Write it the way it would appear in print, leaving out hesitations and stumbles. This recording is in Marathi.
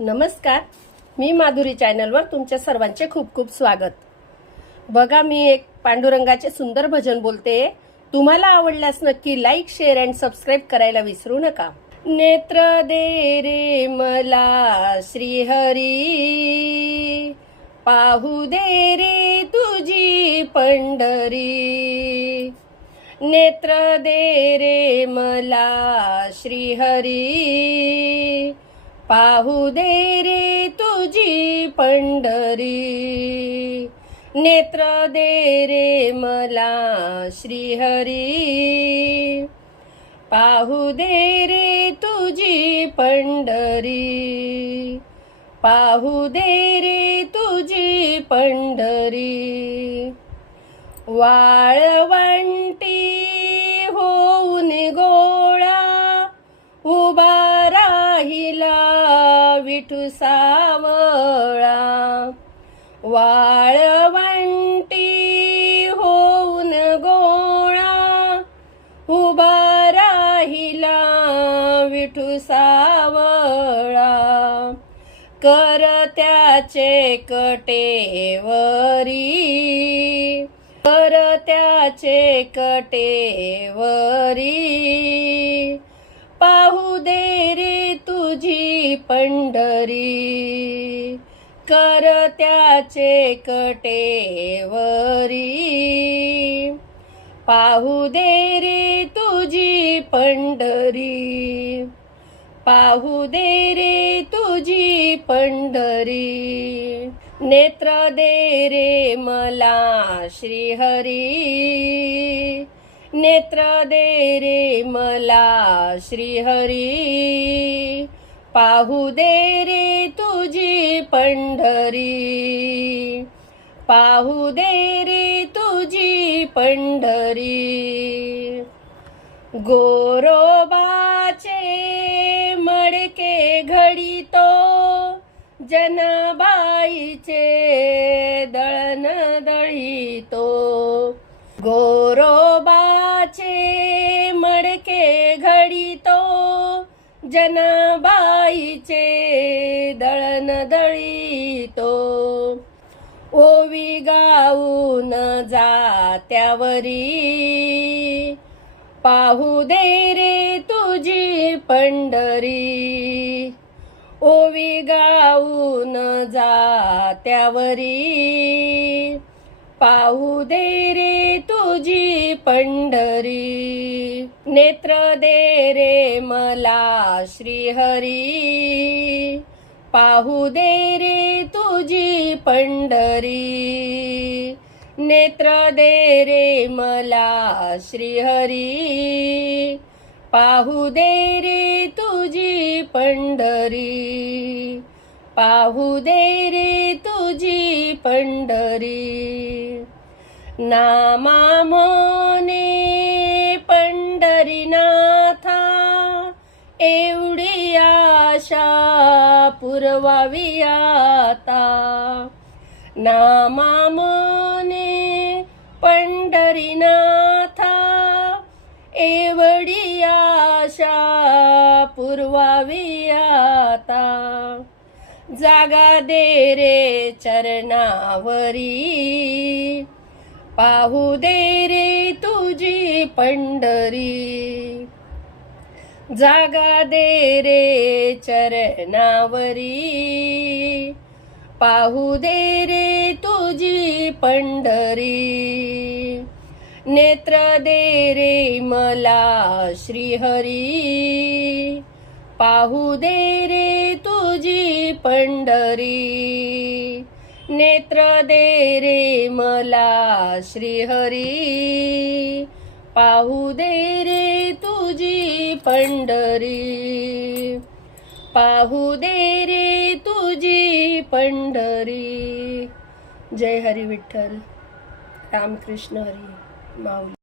नमस्कार, मी माधुरी चॅनलवर तुमच्या सर्वांचे खूप खूप स्वागत। बघा, मी एक पांडुरंगाचे सुंदर भजन बोलते। तुम्हाला आवडल्यास नक्की लाईक, शेअर अँड सबस्क्राईब करायला विसरू नका। नेत्र दे रे मला श्रीहरी, पाहू दे रे तुझी पंढरी। नेत्र दे रे मला श्रीहरी, पाहू दे रे तुझी पंढरी। नेत्र दे रे मला श्रीहरी, पाहू दे रे तुझी पंढरी। पाहू दे रे तुझी पंढरी। वाळवंटी होऊन गोळा उभा राहिला विठू सावळा। वाळवंटी होऊन गोळा उभा राहिला विठू सावळा। करत्याचे कटेवरी, करत्याचे कटेवरी। पाहू दे रे तुझी पंढरी। करत्याचे कटेवरी, पाहू दे रे तुझी पंढरी। पाहू दे रे तुझी पंढरी। नेत्र दे रे मला श्रीहरी, नेत्र दे रे मला श्रीहरी। पाहू दे रे तुझी पंढरी। पाहू दे रे तुझी पंढरी। गोरोबाचे मडके घडीतो, जनाबाईचे दळण दळीतो। गोरोबाचे मडके घडीतो, जनाबाईचे दळण दळीतो। ओवी गाऊन जात्यावरी, पाहू दे रे तुझी पंढरी। ओवी गाऊन जात्यावरी, पाहू दे रे तुझी पंढरी। नेत्र दे रे मला श्रीहरी, पाहू दे रे तुझी पंढरी। नेत्र दे रे मला श्रीहरी, पाहू दे रे तुझी पंढरी। पाहू दे रे तुझी पंढरी। नामामने पंढरीनाथा, एवढी आशा पुरवावी आता। नामामने पंढरीनाथा, एवढी आशा पुरवावी आता। जागा दे रे चरणावरी, पाहू दे रे तुझी पंढरी। जागा दे रे चरणावरी, पाहू दे रे तुझी पंढरी। नेत्र दे रे मला श्रीहरी, पाहू दे रे तुझी पंढरी। नेत्र दे रे मला श्रीहरी, पाहू दे रे तुझी पंढरी। पाहू दे रे तुझी पंढरी। जय हरी विठ्ठल, रामकृष्ण हरी माऊली।